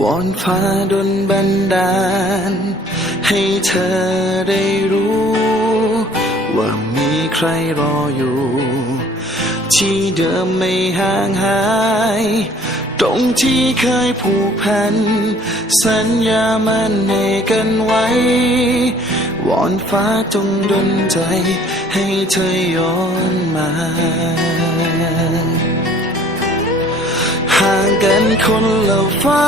วอนฟ้าดลบันดาล ให้เธอได้รู้ ว่ามีใครรออยู่ ที่เดิมไม่ห่างหาย ตรงที่เคยผูกพัน สัญญามันในกันไว้ วอนฟ้าจงดลใจ ให้เธอย้อนมาห่างกันคนละฟ้า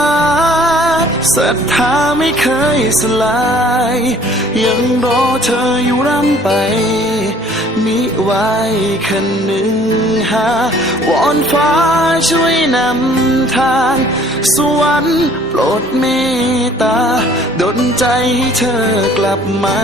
ศรัทธาไม่เคยสลาย ยังรอเธออยู่ร่ำไปมิไว้คันหนึ่งหาวอนฟ้าช่วยนำทาง สวรรค์โปรดเมตตา ดลใจให้เธอกลับมา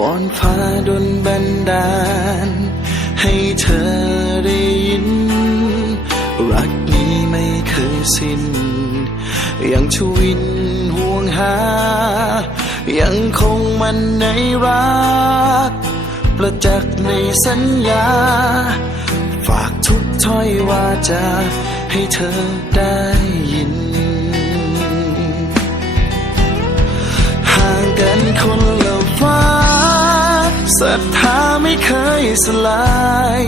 วอนฟ้าดลบันดาล ให้เธอได้ยิน รักนี้ไม่เคยสิ้น ยังชวินห่วงหา ยังคงมันในรัก ประจักษ์ในสัญญา ฝากทุกถ้อยวาจาให้เธอได้ยิน ศรัทธาไม่เคยสลาย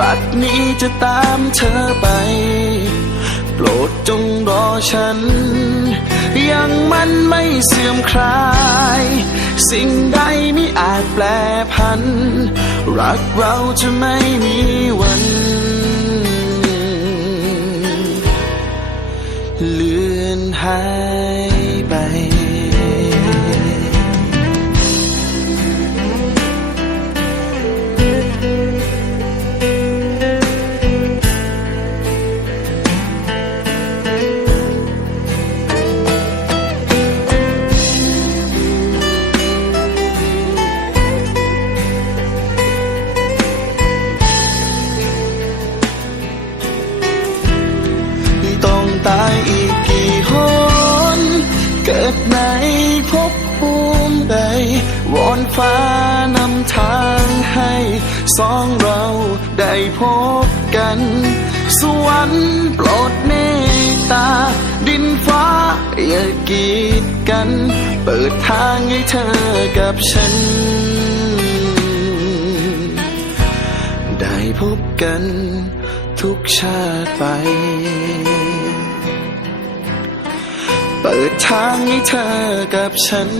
รักนี้จะตามเธอไป โปรดจงรอฉัน ยังมันไม่เสื่อมคลาย สิ่งใดไม่อาจแปลพัน รักเราจะไม่มีวัน ภพภูมิใดวอนฟ้านำทางให้ สองเราได้พบกัน สวรรค์โปรดเมตตา ดินฟ้าอย่ากีดกัน เปิดทางให้เธอกับฉัน ได้พบกันทุกชาติไป เปิดทางให้เธอกับฉัน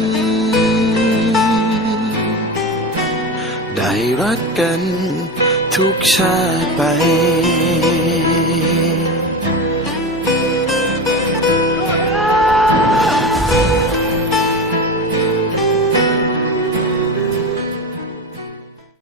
ได้รักกันทุกชาติไป